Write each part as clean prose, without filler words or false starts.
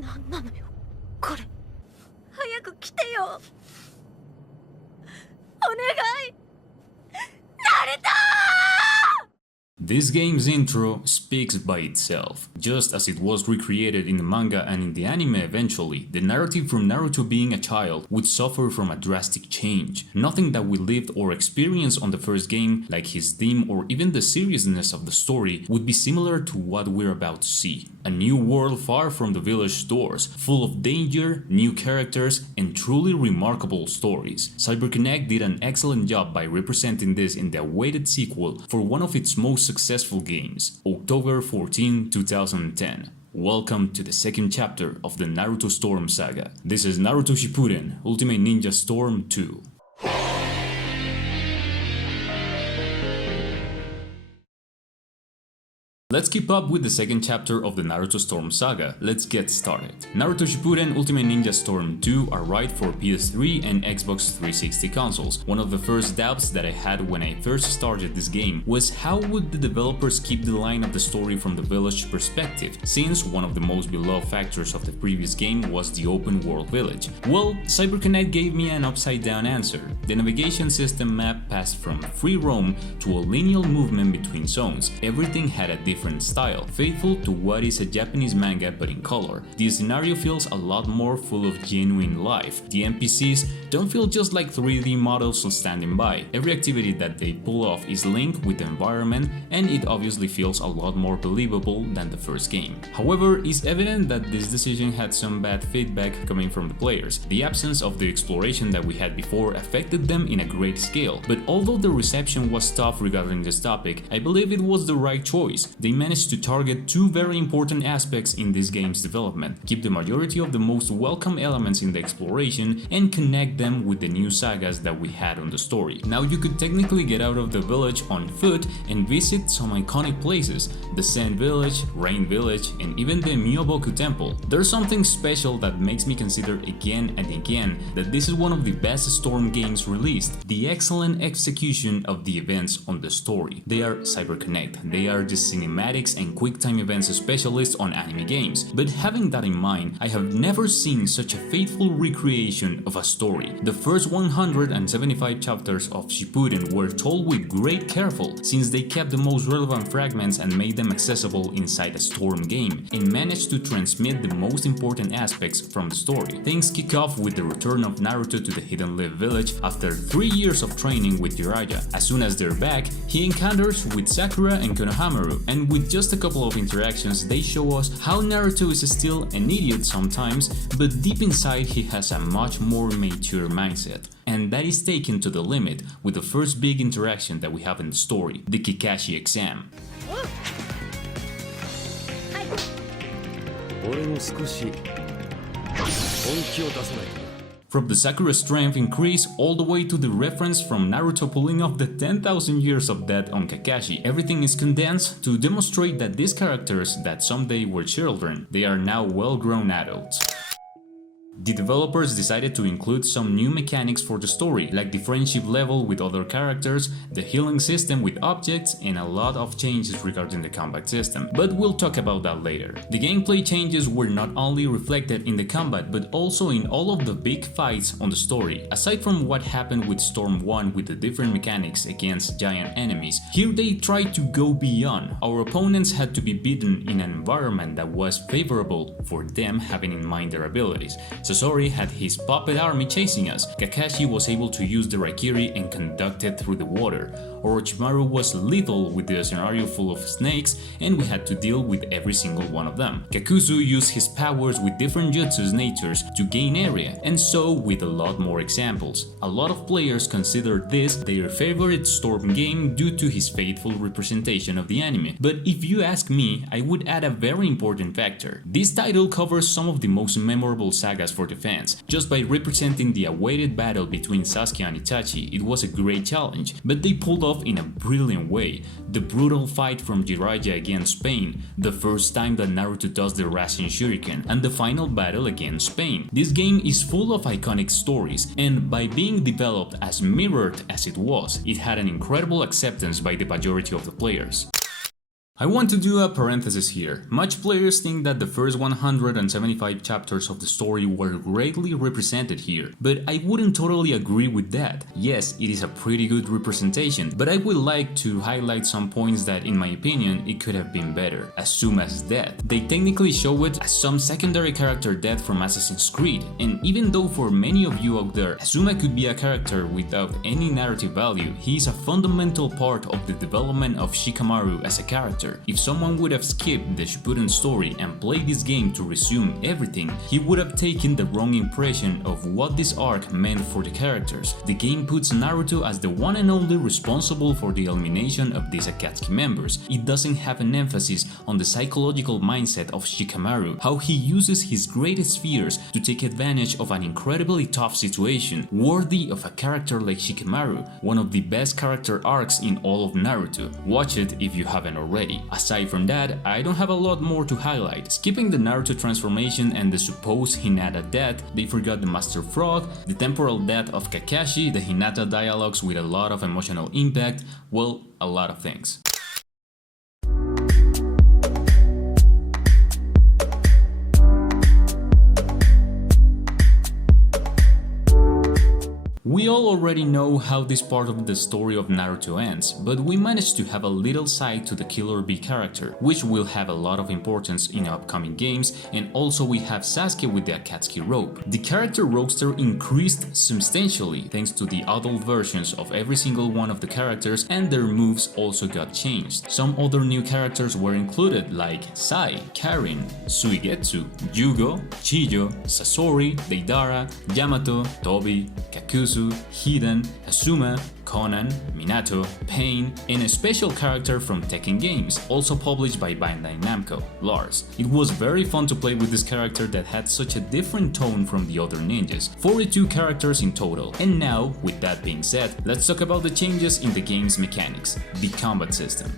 なんなのよこれ。早く来てよ。お願い。ナルト！ This game's intro speaks by itself. Just as it was recreated in the manga and in the anime eventually, the narrative from Naruto being a child would suffer from a drastic change. Nothing that we lived or experienced on the first game, like his theme or even the seriousness of the story, would be similar to what we're about to see. A new world far from the village doors, full of danger, new characters, and truly remarkable stories. CyberConnect did an excellent job by representing this in the awaited sequel for one of its most successful games, October 14, 2010. Welcome to the second chapter of the Naruto Storm saga. This is Naruto Shippuden Ultimate Ninja Storm 2. Let's keep up with the second chapter of the Naruto Storm saga. Let's get started. Naruto Shippuden Ultimate Ninja Storm 2 arrived for PS3 and Xbox 360 consoles. One of the first doubts that I had when I first started this game was how would the developers keep the line of the story from the village perspective, since one of the most beloved factors of the previous game was the open world village. Well, CyberConnect gave me an upside down answer. The navigation system map passed from free roam to a linear movement between zones. Everything had a different style, faithful to what is a Japanese manga but in color. The scenario feels a lot more full of genuine life. The NPCs don't feel just like 3D models standing by. Every activity that they pull off is linked with the environment, and it obviously feels a lot more believable than the first game. However, it's evident that this decision had some bad feedback coming from the players. The absence of the exploration that we had before affected them in a great scale, but although the reception was tough regarding this topic, I believe it was the right choice. They managed to target two very important aspects in this game's development: keep the majority of the most welcome elements in the exploration and connect them with the new sagas that we had on the story. Now you could technically get out of the village on foot and visit some iconic places: the Sand Village, Rain Village, and even the Myoboku Temple. There's something special that makes me consider again and again that this is one of the best Storm games released: the excellent execution of the events on the story. They are CyberConnect, they are the cinematics and quick-time events specialists on anime games, but having that in mind, I have never seen such a faithful recreation of a story. The first 175 chapters of Shippuden were told with great careful, since they kept the most relevant fragments and made them accessible inside a Storm game, and managed to transmit the most important aspects from the story. Things kick off with the return of Naruto to the Hidden Leaf village after 3 years of training with Jiraiya. As soon as they're back, he encounters with Sakura and Konohamaru, and with just a couple of interactions they show us how Naruto is still an idiot sometimes, but deep inside he has a much more mature mindset. And that is taken to the limit with the first big interaction that we have in the story, the Kakashi exam. From the Sakura strength increase all the way to the reference from Naruto pulling off the 10,000 years of death on Kakashi, everything is condensed to demonstrate that these characters that someday were children, they are now well-grown adults. The developers decided to include some new mechanics for the story, like the friendship level with other characters, the healing system with objects, and a lot of changes regarding the combat system, but we'll talk about that later. The gameplay changes were not only reflected in the combat, but also in all of the big fights on the story. Aside from what happened with Storm 1 with the different mechanics against giant enemies, here they tried to go beyond. Our opponents had to be beaten in an environment that was favorable for them, having in mind their abilities. Sasori had his puppet army chasing us, Kakashi was able to use the Raikiri and conduct it through the water, Orochimaru was lethal with the scenario full of snakes and we had to deal with every single one of them. Kakuzu used his powers with different jutsu's natures to gain area, and so with a lot more examples. A lot of players consider this their favorite Storm game due to his faithful representation of the anime, but if you ask me, I would add a very important factor. This title covers some of the most memorable sagas for the fans. Just by representing the awaited battle between Sasuke and Itachi, it was a great challenge, but they pulled off in a brilliant way. The brutal fight from Jiraiya against Pain, the first time that Naruto does the Rasen Shuriken, and the final battle against Pain. This game is full of iconic stories, and by being developed as mirrored as it was, it had an incredible acceptance by the majority of the players. I want to do a parenthesis here. Much players think that the first 175 chapters of the story were greatly represented here, but I wouldn't totally agree with that. Yes, it is a pretty good representation, but I would like to highlight some points that in my opinion it could have been better. Asuma's death. They technically show it as some secondary character death from Assassin's Creed, and even though for many of you out there, Asuma could be a character without any narrative value, he is a fundamental part of the development of Shikamaru as a character. If someone would have skipped the Shippuden story and played this game to resume everything, he would have taken the wrong impression of what this arc meant for the characters. The game puts Naruto as the one and only responsible for the elimination of these Akatsuki members. It doesn't have an emphasis on the psychological mindset of Shikamaru, how he uses his greatest fears to take advantage of an incredibly tough situation, worthy of a character like Shikamaru, one of the best character arcs in all of Naruto. Watch it if you haven't already. Aside from that, I don't have a lot more to highlight. Skipping the Naruto transformation and the supposed Hinata death, they forgot the Master Frog, the temporal death of Kakashi, the Hinata dialogues with a lot of emotional impact, well, a lot of things. We all already know how this part of the story of Naruto ends, but we managed to have a little side to the Killer Bee character, which will have a lot of importance in upcoming games, and also we have Sasuke with the Akatsuki rope. The character roster increased substantially thanks to the adult versions of every single one of the characters, and their moves also got changed. Some other new characters were included like Sai, Karin, Suigetsu, Yugo, Chiyo, Sasori, Deidara, Yamato, Tobi, Kakuzu, Hiden, Asuma, Conan, Minato, Pain, and a special character from Tekken games, also published by Bandai Namco, Lars. It was very fun to play with this character that had such a different tone from the other ninjas. 42 characters in total. And now, with that being said, let's talk about the changes in the game's mechanics, the combat system.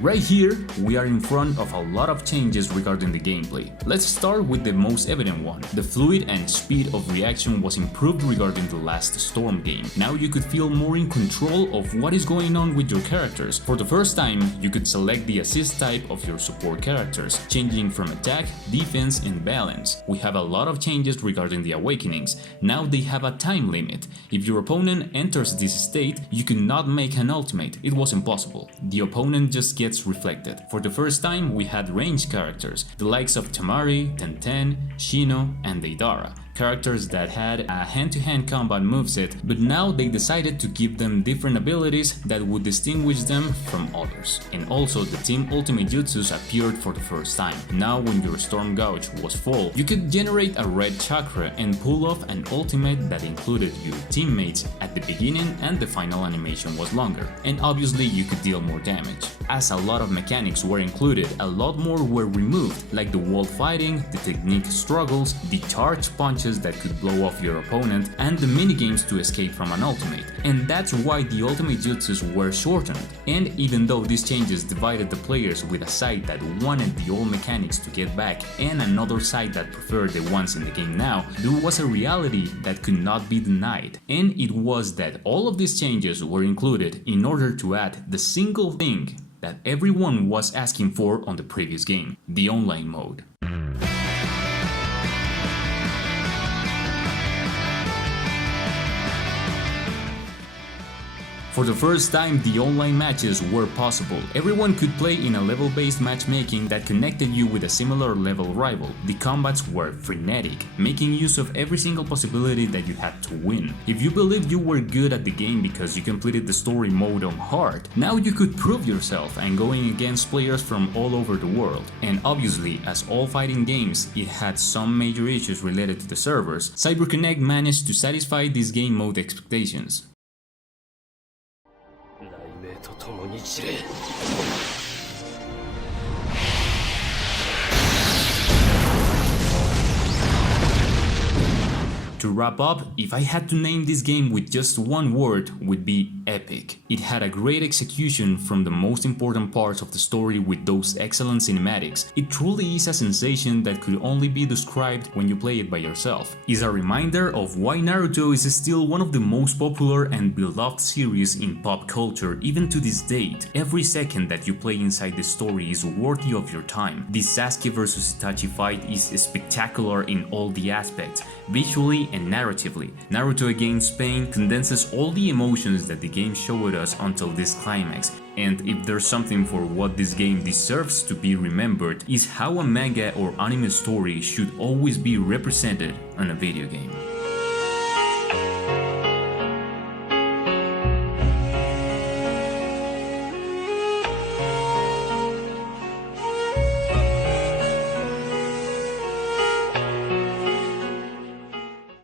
Right here, we are in front of a lot of changes regarding the gameplay. Let's start with the most evident one. The fluid and speed of reaction was improved regarding the last Storm game. Now you could feel more in control of what is going on with your characters. For the first time, you could select the assist type of your support characters, changing from attack, defense, and balance. We have a lot of changes regarding the awakenings. Now they have a time limit. If your opponent enters this state, you could not make an ultimate. It was impossible. The opponent just gets reflected. For the first time, we had ranged characters, the likes of Tamari, Tenten, Shino, and Deidara. Characters that had a hand-to-hand combat moveset, but now they decided to give them different abilities that would distinguish them from others. And also the team ultimate jutsus appeared for the first time. Now when your storm gauge was full, you could generate a red chakra and pull off an ultimate that included your teammates at the beginning, and the final animation was longer. And obviously you could deal more damage. As a lot of mechanics were included, a lot more were removed, like the wall fighting, the technique struggles, the charge punches that could blow off your opponent, and the minigames to escape from an ultimate. And that's why the ultimate jutsus were shortened. And even though these changes divided the players with a side that wanted the old mechanics to get back and another side that preferred the ones in the game now, there was a reality that could not be denied. And it was that all of these changes were included in order to add the single thing that everyone was asking for on the previous game, the online mode. For the first time, the online matches were possible. Everyone could play in a level-based matchmaking that connected you with a similar level rival. The combats were frenetic, making use of every single possibility that you had to win. If you believed you were good at the game because you completed the story mode on hard, now you could prove yourself and going against players from all over the world. And obviously, as all fighting games, it had some major issues related to the servers. CyberConnect managed to satisfy these game mode expectations. と共に散れ To wrap up, if I had to name this game with just one word, would be epic. It had a great execution from the most important parts of the story with those excellent cinematics. It truly is a sensation that could only be described when you play it by yourself. It's a reminder of why Naruto is still one of the most popular and beloved series in pop culture even to this date. Every second that you play inside the story is worthy of your time. This Sasuke vs Itachi fight is spectacular in all the aspects, visually and narratively. Naruto against Pain condenses all the emotions that the game showed us until this climax, and if there's something for what this game deserves to be remembered, is how a manga or anime story should always be represented on a video game.